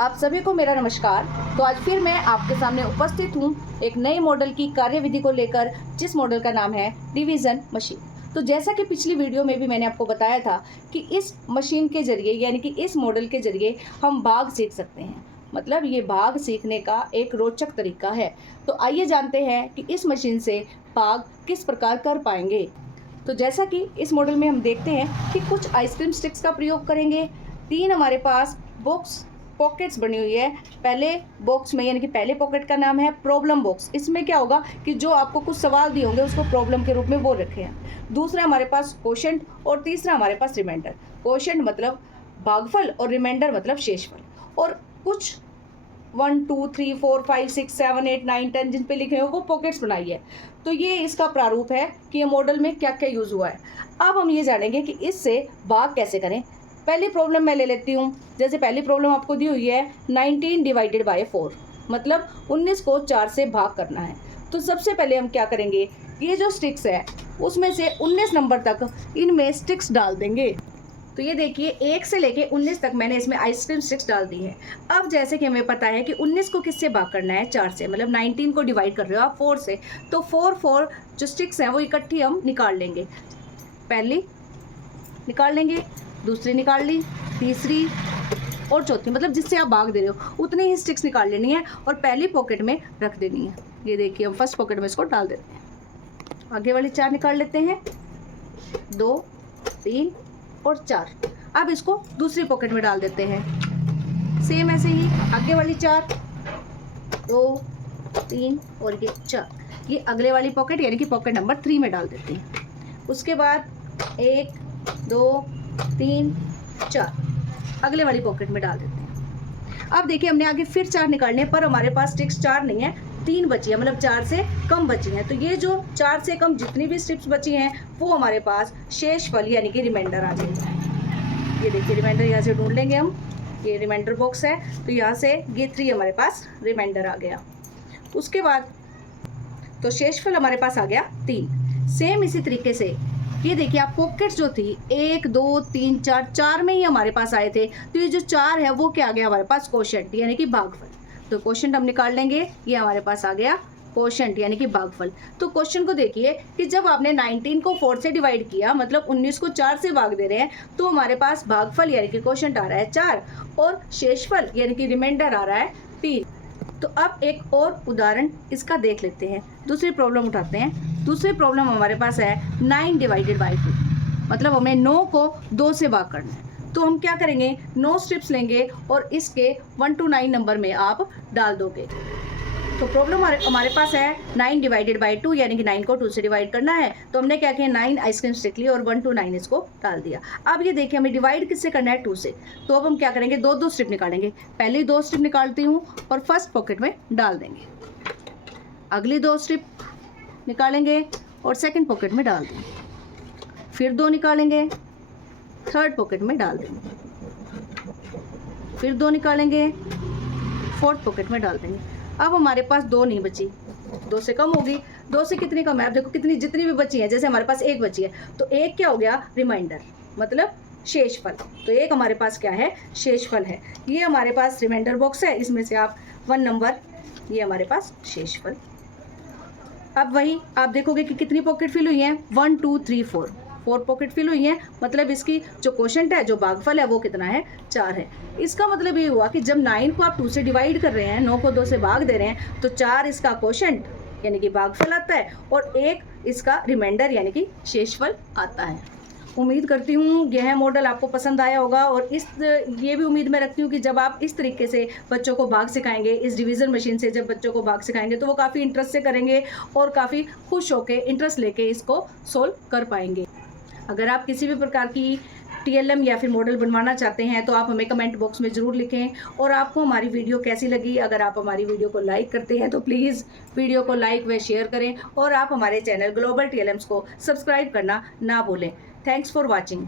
आप सभी को मेरा नमस्कार। तो आज फिर मैं आपके सामने उपस्थित हूँ एक नए मॉडल की कार्यविधि को लेकर, जिस मॉडल का नाम है डिवीज़न मशीन। तो जैसा कि पिछली वीडियो में भी मैंने आपको बताया था कि इस मशीन के ज़रिए यानी कि इस मॉडल के ज़रिए हम भाग सीख सकते हैं। मतलब ये भाग सीखने का एक रोचक तरीका है। तो आइए जानते हैं कि इस मशीन से भाग किस प्रकार कर पाएंगे। तो जैसा कि इस मॉडल में हम देखते हैं कि कुछ आइसक्रीम स्टिक्स का प्रयोग करेंगे। 3 हमारे पास बॉक्स पॉकेट्स बनी हुई है। पहले बॉक्स में यानी कि पहले पॉकेट का नाम है प्रॉब्लम बॉक्स। इसमें क्या होगा कि जो आपको कुछ सवाल दिए होंगे उसको प्रॉब्लम के रूप में वो रखे हैं। दूसरा हमारे पास क्वोशंट और तीसरा हमारे पास रिमाइंडर। क्वोशंट मतलब भागफल और रिमाइंडर मतलब शेषफल। और कुछ 1 2 3 4 5 6 7 8 9 10 जिन पे लिखे हैं वो पॉकेट्स बनाई है। तो ये इसका प्रारूप है कि ये मॉडल में क्या क्या यूज़ हुआ है। अब हम ये जानेंगे कि इससे भाग कैसे करें। पहली प्रॉब्लम मैं ले लेती हूँ। जैसे पहली प्रॉब्लम आपको दी हुई है 19 डिवाइडेड बाय 4, मतलब 19 को 4 से भाग करना है। तो सबसे पहले हम क्या करेंगे, ये जो स्टिक्स है उसमें से 19 नंबर तक इनमें स्टिक्स डाल देंगे। तो ये देखिए 1 से लेके 19 तक मैंने इसमें आइसक्रीम स्टिक्स डाल दी है। अब जैसे कि हमें पता है कि 19 को किससे भाग करना है, 4 से, मतलब 19 को डिवाइड कर रहे हो आप 4 से। तो 4 जो स्टिक्स हैं वो इकट्ठी हम निकाल लेंगे। पहली निकाल लेंगे, दूसरी निकाल ली, तीसरी और चौथी, मतलब जिससे आप भाग दे रहे हो उतनी ही स्टिक्स निकाल लेनी है और पहली पॉकेट में रख देनी है। ये देखिए हम फर्स्ट पॉकेट में इसको डाल देते हैं। आगे वाली 4 निकाल लेते हैं, 2 3 और 4। अब इसको दूसरी पॉकेट में डाल देते हैं। सेम ऐसे ही आगे वाली 4, 2 3 और ये 4, ये अगले वाली पॉकेट यानी कि पॉकेट नंबर 3 में डाल देते हैं। उसके बाद 1 2 3 4 अगले वाली पॉकेट में डाल देते हैं। अब देखिए हमने आगे फिर 4 निकालने पर हमारे पास स्टिक्स 4 नहीं है, 3 बची है, मतलब 4 से कम बची हैं। तो ये जो 4 से कम जितनी भी स्टिक्स बची हैं वो हमारे पास शेषफल यानी कि रिमाइंडर आ जाएगी। ये देखिए रिमाइंडर यहाँ से ढूंढ लेंगे हम। ये रिमाइंडर बॉक्स है तो यहाँ से ये 3 हमारे पास रिमाइंडर आ गया। उसके बाद तो शेषफल हमारे पास आ गया 3। सेम इसी तरीके से ये देखिए आप पॉकेट्स जो थी 1 2 3 4, 4 में ही हमारे पास आए थे। तो ये जो 4 है वो क्या आ गया हमारे पास, क्वोशंट यानी कि भागफल। तो क्वोशंट हम निकाल लेंगे, ये हमारे पास आ गया क्वोशंट यानी कि भागफल। तो क्वेश्चन को देखिए कि जब आपने 19 को 4 से डिवाइड किया, मतलब 19 को 4 से भाग दे रहे हैं, तो हमारे पास भागफल यानी कि क्वोशंट आ रहा है 4 और शेषफल यानी कि रिमाइंडर आ रहा है 3। तो अब एक और उदाहरण इसका देख लेते हैं। दूसरी प्रॉब्लम उठाते हैं। दूसरी प्रॉब्लम हमारे पास है 9 डिवाइडेड बाई 2, मतलब हमें 9 को 2 से भाग करना है। तो हम क्या करेंगे, 9 स्ट्रिप्स लेंगे और इसके 1 to 9 नंबर में आप डाल दोगे। तो प्रॉब्लम हमारे पास है 9 डिवाइडेड बाई 2 यानी कि 9 को 2 से डिवाइड करना है। तो हमने क्या किया, 9 आइसक्रीम स्टिक ली और 1 to 9 इसको डाल दिया। अब ये देखिए हमें डिवाइड किससे करना है, 2 से। तो अब हम क्या करेंगे, 2 स्ट्रिप निकालेंगे। पहली 2 स्ट्रिप निकालती हूँ और फर्स्ट पॉकेट में डाल देंगे। अगली 2 स्ट्रिप निकालेंगे और सेकंड पॉकेट में डाल देंगे। फिर 2 निकालेंगे, थर्ड पॉकेट में डाल देंगे। फिर 2 निकालेंगे, फोर्थ पॉकेट में डाल देंगे। अब हमारे पास 2 नहीं बची, 2 से कम होगी। 2 से कितनी कम है, आप देखो कितनी, जितनी भी बची है, जैसे हमारे पास 1 बची है तो 1 क्या हो गया, रिमाइंडर मतलब शेषफल। तो 1 हमारे पास क्या है, शेषफल है। ये हमारे पास रिमाइंडर बॉक्स है, इसमें से आप 1 नंबर, ये हमारे पास शेषफल। अब वही आप देखोगे कि कितनी पॉकेट फिल हुई है, 1 2 3 4 पॉकेट फिल हुई है। मतलब इसकी जो क्वोशंट है, जो भागफल है वो कितना है, 4 है। इसका मतलब ये हुआ कि जब 9 को आप 2 से डिवाइड कर रहे हैं, 9 को 2 से भाग दे रहे हैं, तो 4 इसका क्वोशंट यानी कि भागफल आता है और 1 इसका रिमाइंडर यानी कि शेषफल आता है। उम्मीद करती हूँ यह मॉडल आपको पसंद आया होगा और ये भी उम्मीद मैं रखती हूँ कि जब आप इस तरीके से बच्चों को भाग सिखाएंगे, इस डिवीज़न मशीन से जब बच्चों को भाग सिखाएंगे तो वो काफ़ी इंटरेस्ट से करेंगे और काफ़ी खुश होकर इंटरेस्ट लेके इसको सोल्व कर पाएंगे। अगर आप किसी भी प्रकार की TLM या फिर मॉडल बनवाना चाहते हैं तो आप हमें कमेंट बॉक्स में ज़रूर लिखें। और आपको हमारी वीडियो कैसी लगी, अगर आप हमारी वीडियो को लाइक करते हैं तो प्लीज़ वीडियो को लाइक व शेयर करें और आप हमारे चैनल ग्लोबल TLMs को सब्सक्राइब करना ना भूलें। Thanks for watching.